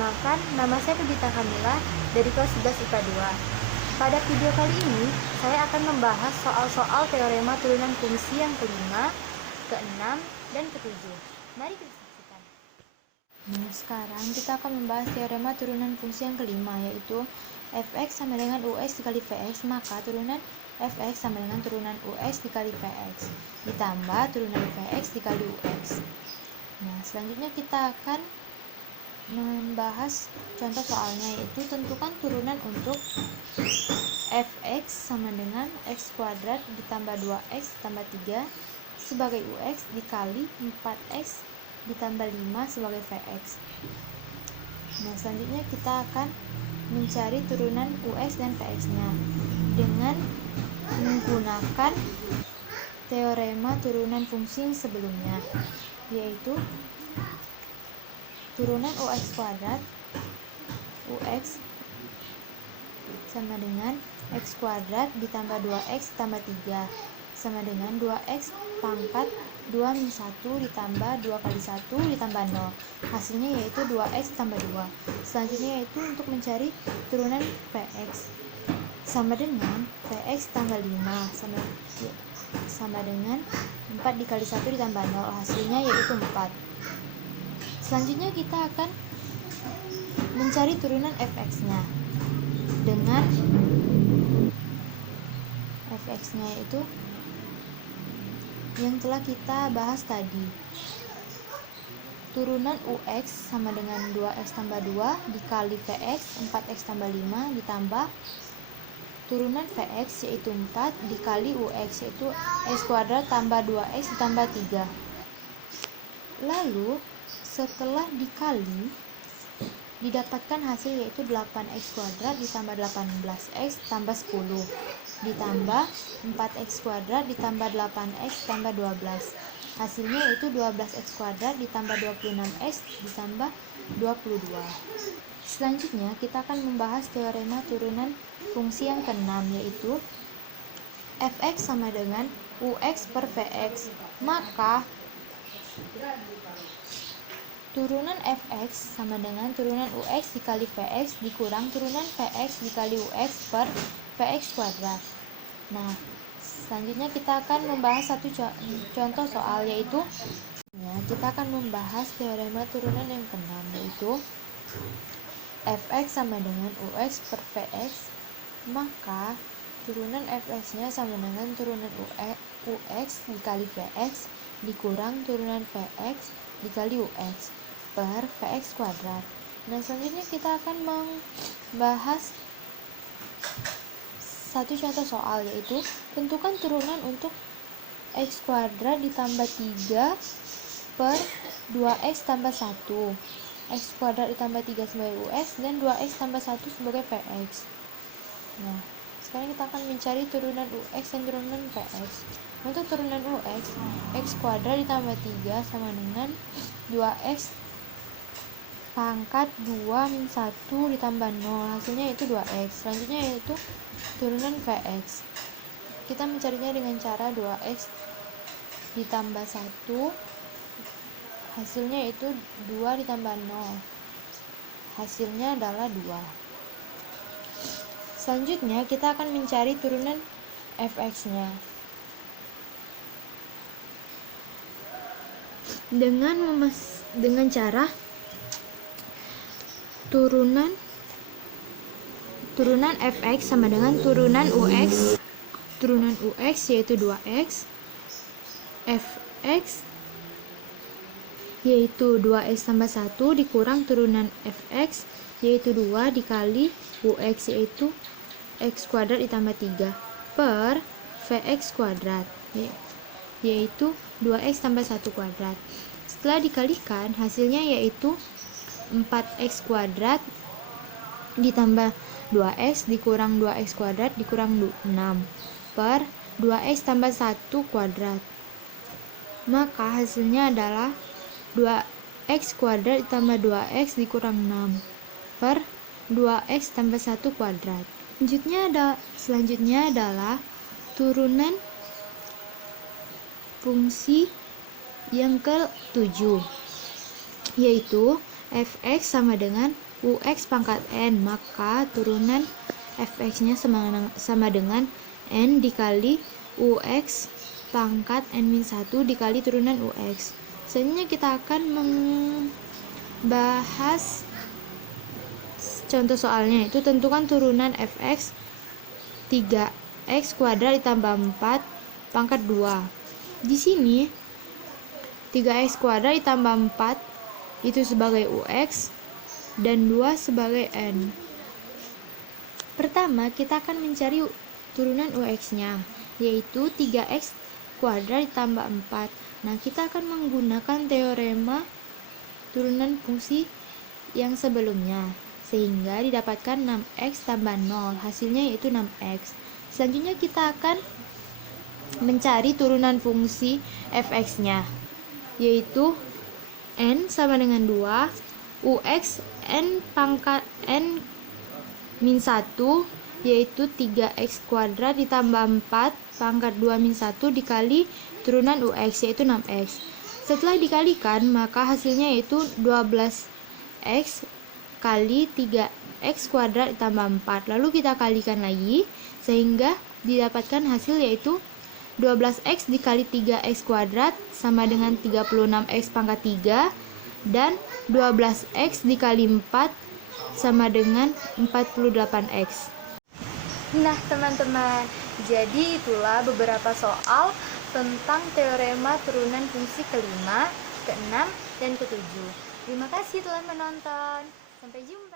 Perkenalkan, nama saya Pudita Kamila dari kelas 11 IPA 2. Pada video kali ini, saya akan membahas soal-soal teorema turunan fungsi yang kelima, keenam, dan ketujuh. Mari kita saksikan. Nah, sekarang kita akan membahas teorema turunan fungsi yang kelima, yaitu fx sama dengan ux dikali vx, maka turunan fx sama dengan turunan ux dikali vx, ditambah turunan vx dikali ux. Nah, selanjutnya kita akan membahas contoh soalnya, yaitu tentukan turunan untuk fx sama dengan x kuadrat ditambah 2x ditambah 3 sebagai ux dikali 4x ditambah 5 sebagai vx. Nah, selanjutnya kita akan mencari turunan ux dan vx nya dengan menggunakan teorema turunan fungsi yang sebelumnya, yaitu turunan ux kuadrat ux sama dengan x kuadrat ditambah 2x ditambah 3 sama dengan 2x pangkat 2 min 1 ditambah 2 kali 1 ditambah 0. Hasilnya yaitu 2x tambah 2. Selanjutnya yaitu untuk mencari turunan vx sama dengan vx tambah 5 sama dengan 4 dikali 1 ditambah 0. Hasilnya yaitu 4. Selanjutnya kita akan mencari turunan fx-nya dengan fx-nya yaitu yang telah kita bahas tadi. Turunan ux sama dengan 2x tambah 2 dikali vx 4x tambah 5 ditambah turunan vx yaitu 4 dikali ux yaitu x kuadrat tambah 2x ditambah 3. Lalu setelah dikali didapatkan hasil yaitu 8x kuadrat ditambah 18x tambah 10 ditambah 4x kuadrat ditambah 8x tambah 12. Hasilnya yaitu 12x kuadrat ditambah 26x ditambah 22. Selanjutnya kita akan membahas teorema turunan fungsi yang keenam, yaitu fx sama dengan ux per vx, maka turunan fx sama dengan turunan ux dikali vx dikurang turunan vx dikali ux per vx kuadrat. Nah, selanjutnya kita akan membahas satu contoh soal, yaitu kita akan membahas teorema turunan yang keenam, yaitu fx sama dengan ux per vx, maka turunan fx nya sama dengan turunan ux dikali vx dikurang turunan vx dikali ux per vx kuadrat. Nah, selanjutnya kita akan membahas satu contoh soal, yaitu tentukan turunan untuk x kuadrat ditambah 3 per 2x tambah 1, x kuadrat ditambah 3 sebagai ux dan 2x tambah 1 sebagai vx. Nah, sekarang kita akan mencari turunan ux dan turunan vx. Untuk turunan ux, x kuadrat ditambah 3 sama dengan 2x pangkat 2 min 1 ditambah 0. Hasilnya yaitu 2x. Selanjutnya yaitu turunan vx. Kita mencarinya dengan cara 2x ditambah 1. Hasilnya yaitu 2 ditambah 0. Hasilnya adalah 2. Selanjutnya kita akan mencari turunan fx-nya dengan cara turunan fx sama dengan turunan ux yaitu 2x, fx yaitu 2x tambah 1 dikurang turunan fx yaitu 2 dikali ux yaitu x kuadrat ditambah 3 per vx kuadrat yaitu 2x tambah 1 kuadrat. Setelah dikalikan, hasilnya yaitu 4x kuadrat ditambah 2x dikurang 2x kuadrat dikurang 6 per 2x tambah 1 kuadrat. Maka hasilnya adalah 2x kuadrat ditambah 2x dikurang 6 per 2x tambah 1 kuadrat. Selanjutnya adalah turunan fungsi yang ke-7, yaitu fx sama dengan UX pangkat N, maka turunan fx-nya sama dengan N dikali UX pangkat N-1 dikali turunan UX. Selanjutnya kita akan membahas contoh soalnya, itu tentukan turunan fx 3x kuadrat ditambah 4 pangkat 2. Di sini 3x kuadrat ditambah 4 itu sebagai UX dan 2 sebagai N. Pertama, kita akan mencari turunan UX-nya, yaitu 3x kuadrat ditambah 4. Nah, kita akan menggunakan teorema turunan fungsi yang sebelumnya, sehingga didapatkan 6x tambah 0, hasilnya yaitu 6x. Selanjutnya kita akan mencari turunan fungsi fx-nya, yaitu N sama dengan 2 UX N pangkat N min 1, yaitu 3x kuadrat ditambah 4 pangkat 2 min 1 dikali turunan UX, yaitu 6x. Setelah dikalikan, maka hasilnya yaitu 12x kali 3x kuadrat ditambah 4. Lalu kita kalikan lagi, sehingga didapatkan hasil yaitu 12x dikali 3x kuadrat sama dengan 36x pangkat 3, dan 12x dikali 4 sama dengan 48x. Nah teman-teman, jadi itulah beberapa soal tentang teorema turunan fungsi ke-5, ke-6, dan ke-7. Terima kasih telah menonton. Sampai jumpa.